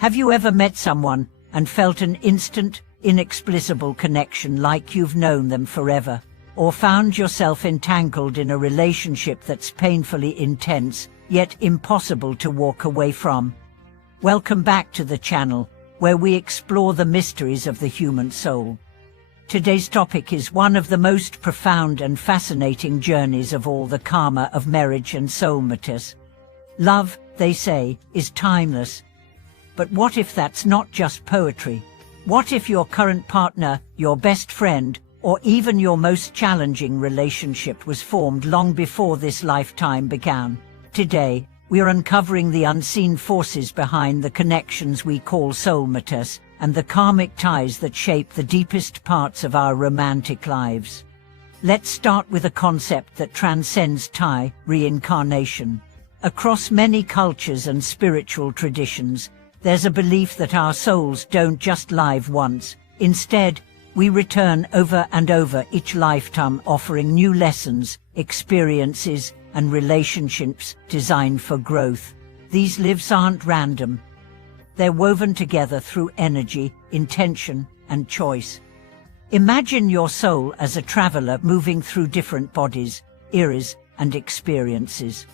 Have you ever met someone and felt an instant, inexplicable connection like you've known them forever? Or found yourself entangled in a relationship that's painfully intense, yet impossible to walk away from? Welcome back to the channel, where we explore the mysteries of the human soul. Today's topic is one of the most profound and fascinating journeys of all, the karma of marriage and soulmates. Love, they say, is timeless. But what if that's not just poetry? What if your current partner, your best friend, or even your most challenging relationship was formed long before this lifetime began? Today, we are uncovering the unseen forces behind the connections we call soulmates, and the karmic ties that shape the deepest parts of our romantic lives. Let's start with a concept that transcends time: reincarnation. Across many cultures and spiritual traditions, there's a belief that our souls don't just live once. Instead, we return over and over each lifetime, offering new lessons, experiences, and relationships designed for growth. These lives aren't random. They're woven together through energy, intention, and choice. Imagine your soul as a traveler moving through different bodies, eras, and experiences.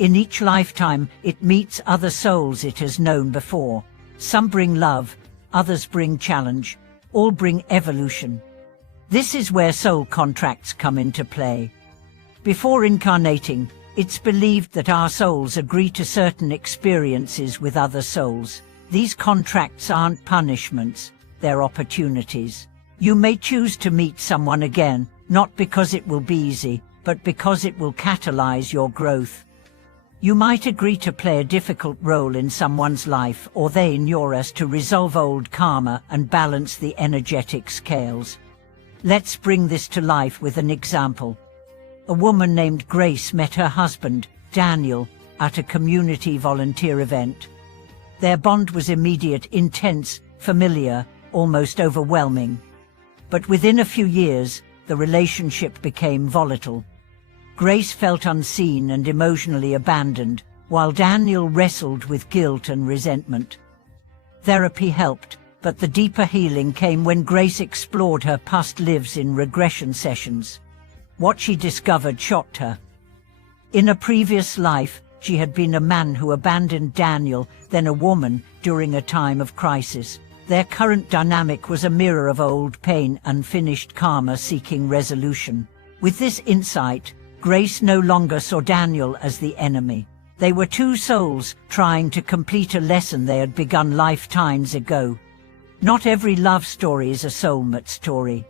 In each lifetime, it meets other souls it has known before. Some bring love, others bring challenge, all bring evolution. This is where soul contracts come into play. Before incarnating, it's believed that our souls agree to certain experiences with other souls. These contracts aren't punishments, they're opportunities. You may choose to meet someone again, not because it will be easy, but because it will catalyze your growth. You might agree to play a difficult role in someone's life, or they in yours, to resolve old karma and balance the energetic scales. Let's bring this to life with an example. A woman named Grace met her husband, Daniel, at a community volunteer event. Their bond was immediate, intense, familiar, almost overwhelming. But within a few years, the relationship became volatile. Grace felt unseen and emotionally abandoned, while Daniel wrestled with guilt and resentment. Therapy helped, but the deeper healing came when Grace explored her past lives in regression sessions. What she discovered shocked her. In a previous life, she had been a man who abandoned Daniel, then a woman, during a time of crisis. Their current dynamic was a mirror of old pain, unfinished karma seeking resolution. With this insight, Grace no longer saw Daniel as the enemy. They were two souls trying to complete a lesson they had begun lifetimes ago. Not every love story is a soulmate story.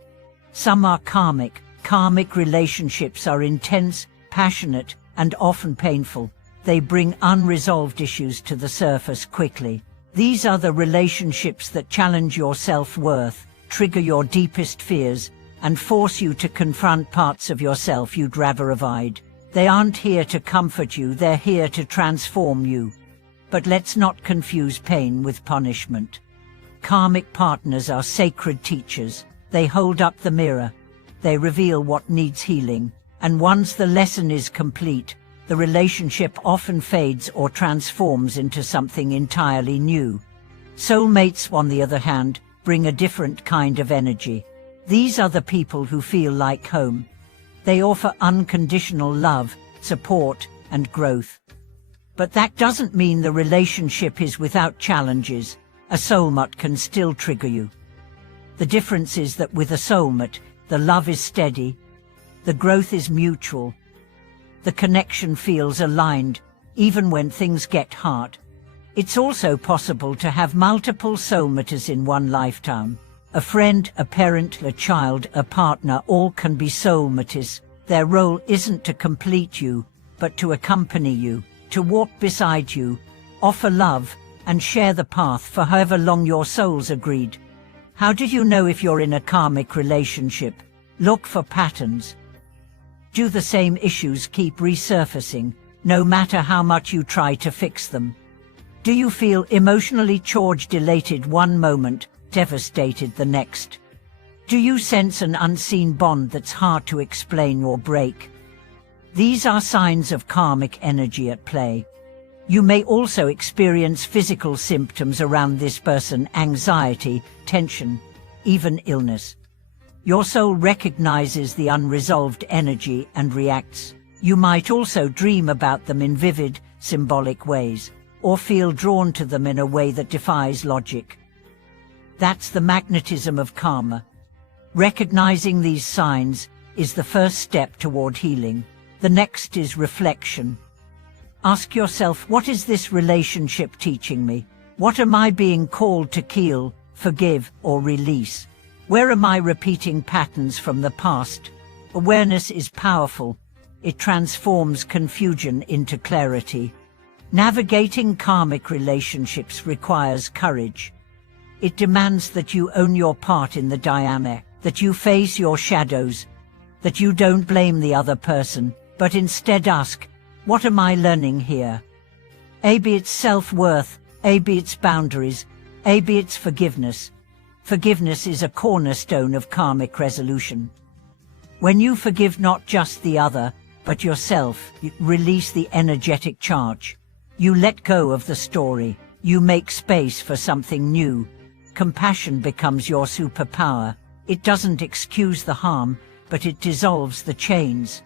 Some are karmic. Karmic relationships are intense, passionate, and often painful. They bring unresolved issues to the surface quickly. These are the relationships that challenge your self-worth, trigger your deepest fears, and force you to confront parts of yourself you'd rather avoid. They aren't here to comfort you, they're here to transform you. But let's not confuse pain with punishment. Karmic partners are sacred teachers. They hold up the mirror. They reveal what needs healing, and once the lesson is complete, the relationship often fades or transforms into something entirely new. Soulmates, on the other hand, bring a different kind of energy. These are the people who feel like home. They offer unconditional love, support, and growth. But that doesn't mean the relationship is without challenges. A soulmate can still trigger you. The difference is that with a soulmate, the love is steady, the growth is mutual, the connection feels aligned, even when things get hard. It's also possible to have multiple soulmates in one lifetime. A friend, a parent, a child, a partner, all can be soulmates. Their role isn't to complete you, but to accompany you, to walk beside you, offer love, and share the path for however long your souls agreed. How do you know if you're in a karmic relationship? Look for patterns. Do the same issues keep resurfacing, no matter how much you try to fix them? Do you feel emotionally charged, elated one moment, devastated the next? Do you sense an unseen bond that's hard to explain or break? These are signs of karmic energy at play. You may also experience physical symptoms around this person: anxiety, tension, even illness. Your soul recognizes the unresolved energy and reacts. You might also dream about them in vivid, symbolic ways, or feel drawn to them in a way that defies logic. That's the magnetism of karma. Recognizing these signs is the first step toward healing. The next is reflection. Ask yourself, what is this relationship teaching me? What am I being called to heal, forgive, or release? Where am I repeating patterns from the past? Awareness is powerful. It transforms confusion into clarity. Navigating karmic relationships requires courage. It demands that you own your part in the dynamic, that you face your shadows, that you don't blame the other person, but instead ask, what am I learning here? Be its self-worth, be its boundaries, be its forgiveness. Forgiveness is a cornerstone of karmic resolution. When you forgive not just the other, but yourself, you release the energetic charge. You let go of the story. You make space for something new. Compassion becomes your superpower. It doesn't excuse the harm, but it dissolves the chains.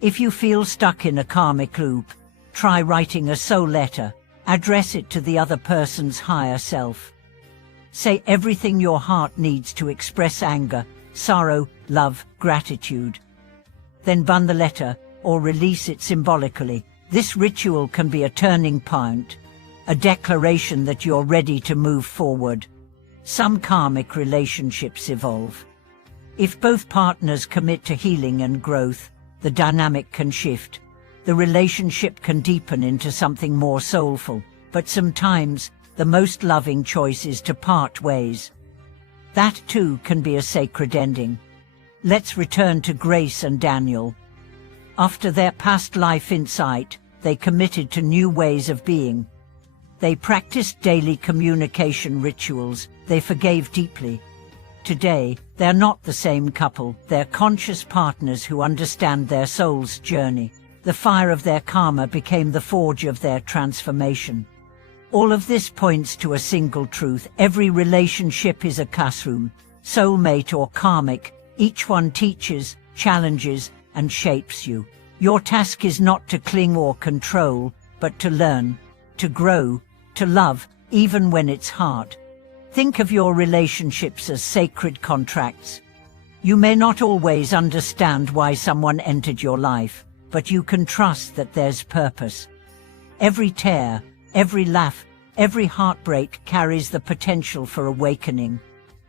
If you feel stuck in a karmic loop, try writing a soul letter. Address it to the other person's higher self. Say everything your heart needs to express anger, sorrow, love, gratitude. Then burn the letter or release it symbolically. This ritual can be a turning point, a declaration that you're ready to move forward. Some karmic relationships evolve. If both partners commit to healing and growth, the dynamic can shift. The relationship can deepen into something more soulful, but sometimes the most loving choice is to part ways. That too can be a sacred ending. Let's return to Grace and Daniel. After their past life insight, they committed to new ways of being. They practiced daily communication rituals. They forgave deeply. Today, they're not the same couple. They're conscious partners who understand their soul's journey. The fire of their karma became the forge of their transformation. All of this points to a single truth. Every relationship is a classroom, soulmate or karmic. Each one teaches, challenges, and shapes you. Your task is not to cling or control, but to learn, to grow, to love, even when it's hard. Think of your relationships as sacred contracts. You may not always understand why someone entered your life, but you can trust that there's purpose. Every tear, every laugh, every heartbreak carries the potential for awakening.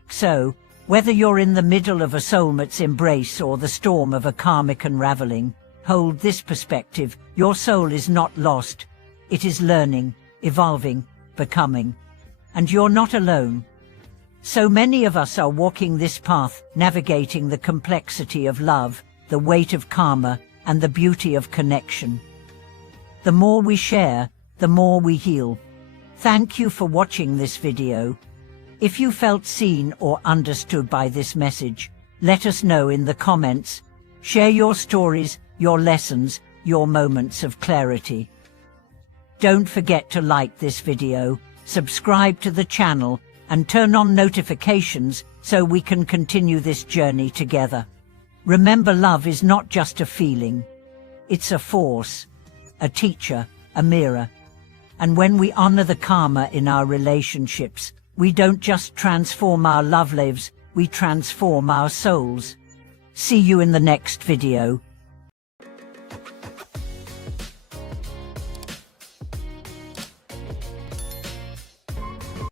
So, whether you're in the middle of a soulmate's embrace or the storm of a karmic unraveling, hold this perspective: your soul is not lost. It is learning, evolving, becoming. And you're not alone. So many of us are walking this path, navigating the complexity of love, the weight of karma, and the beauty of connection. The more we share, the more we heal. Thank you for watching this video. If you felt seen or understood by this message, let us know in the comments. Share your stories, your lessons, your moments of clarity. Don't forget to like this video, subscribe to the channel, and turn on notifications so we can continue this journey together. Remember, love is not just a feeling. It's a force, a teacher, a mirror. And when we honor the karma in our relationships, we don't just transform our love lives, we transform our souls. See you in the next video.